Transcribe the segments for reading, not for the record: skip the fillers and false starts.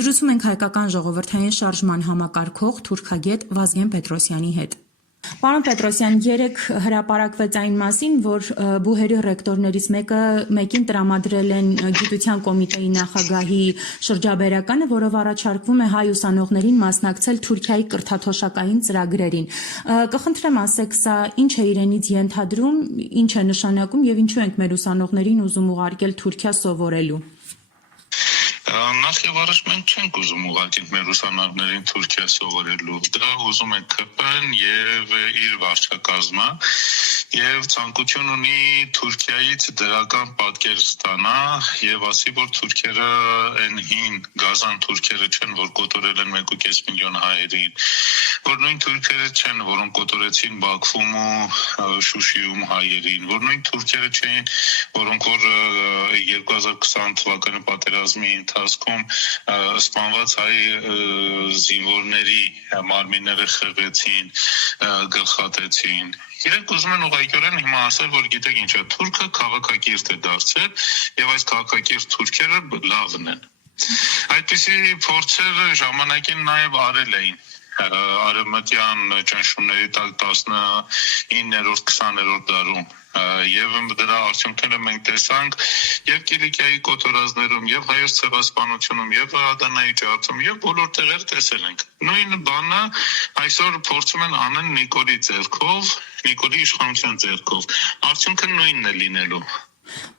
Զրուցում ենք հայկական ժողովրդային շարժման համակարգող թուրքագետ Վազգեն Պետրոսյանի հետ։ Պարոն Պետրոսյան, երեկ հրապարակվեց այն մասին, որ բուհերի ռեկտորներից մեկին տրամադրել են գիտության կոմիտեի նախագահի շրջաբերականը, որով առաջարկվում է հայ ուսանողներին մասնակցել Թուրքիայի կրթաթոշակային ծրագրերին։ Կխնդրեմ ասեք, սա ինչ է իրենից ենթադրում, ինչ է նշանակում եւ ինչու ենք մեր ուսանողներին ուզում ուղարկել Թուրքիա սովորելու։ Նախ եւ առաջ մենք չենք ուզում ուղղակի մեր ուսանողներին Թուրքիա սովորելու, դա ուզում ենք ԿՊ-ն եւ իր վարչակազմը եւ ցանկություն ունի Թուրքիայից դրական պատկեր ստանա եւ ասի, որ թուրքերը այն հին գազան թուրքերը չեն, որ կոտորել են 1.5 միլիոն հայերին, որ նույն թուրքերը չեն, որոնք կոտորեցին Բաքվում ու Շուշիում հայերին, որ նույն թուրքերը չէին, որոնք որ 2020 թվականի պատերազմի ընթացքում սպանված հայ զինվորների մարմինները խրվեցին, գլխատեցին։ Իրենք ուզում են ուղղակիորեն հիմա ասել, որ գիտեք ինչ է, թուրքը քաղաքակիրթ է դարձել եւ այս քաղաքակիրթ թուրքերը լավն են։ Այդպիսի փորձեր ժամանակին նաեւ արել էին արևմտյան ճնշումների տակ 19-րդ 20-րդ դարում եւ դրա արդյունքները մենք տեսանք եւ Կիլիկիայի կոտորածներում եւ հայոց ցեղասպանությունում եւ Ադանայի ջարդում եւ բոլոր տեղեր տեսել ենք։ Նույն բանը այսօր փորձում են անեն Նիկոլի ձեռքով, Նիկոլի իշխանության ձեռքով։ Արդյունքը նույնն է լինելու։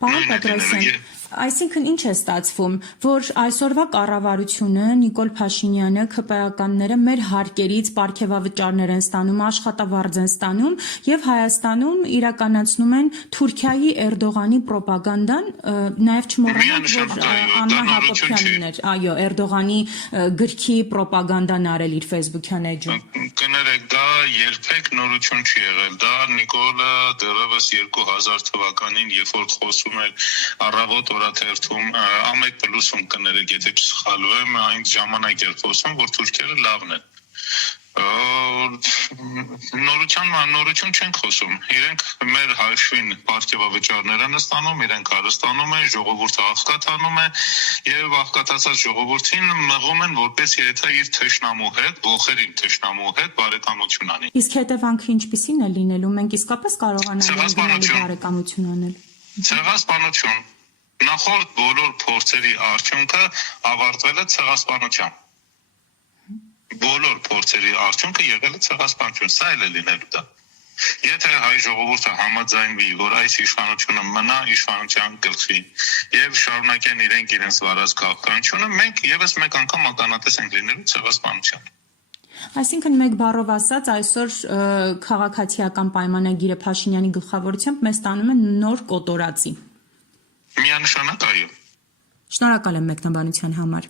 Պարոն Պետրոսյան, այսինքն ինչ է ստացվում, որ այսօրվա կառավարությունը Նիկոլ Փաշինյանը, ՔՊ-ականները մեր հարկերից պարգևավճարներ են ստանում, աշխատավարձ են ստանում եւ Հայաստանում իրականացնում են Թուրքիայի Էրդողանի ռոպագանդան, նաեւ չմոռանանք, որ Աննա Հակոբյանն էր, այո, Էրդողանի գրքի ռոպագանդան արել իր Facebook-յան էջում։ Կներեք, դա երբեք նորություն չի եղել, դա Նիկոլը դեռևս 2000 թվականին, երբ որ խոսում էր առավոտ օրաթերթում ամեկ պլյուսում կներեք, եթե չսխալվեմ, այն ժամանակ էր խոսում, որ թուրքերը լավն են։ Նորություն չենք խոսում, իրենք մեր հաշվին պարգևավճարներ են ստանում, իրենք հարստանում են, ժողովուրդը աղքատանում է եւ աղքատացած ժողովրդին մղում են, որպեսզի եթե իր թշնամու հետ, ողերին թշնամու հետ բարեկամություն անի։ Իսկ հետևանքը ինչպիսին է լինելու, մենք իսկապես կարողանանք բարեկամություն անել։ Ցեղասպանություն։ Նախորդ բոլոր փորձերի արդյունքը ավարտվել է ցեղասպանությամբ։ Բոլոր փորձերի արդյունքը եղել է ցեղասպանություն, սա էլ է լինելու դա։ Եթե հայ ժողովուրդը համաձայնվի, որ այս իշխանությունը մնա իշխանության գլխին եւ շարունակեն իրենց վարած քաղաքականությունը, մենք եւս մեկ անգամ ականատես ենք լինելու ցեղասպանության։ Այսինքն մեկ բառով ասած, այսօր քաղաքացիական պայմանագիրը Փաշինյանի գլխավորությամբ մեզ տանում է նոր կոտորածի։ Միանշանակ այո։ Շնորհակալ եմ մեկնաբանության համար։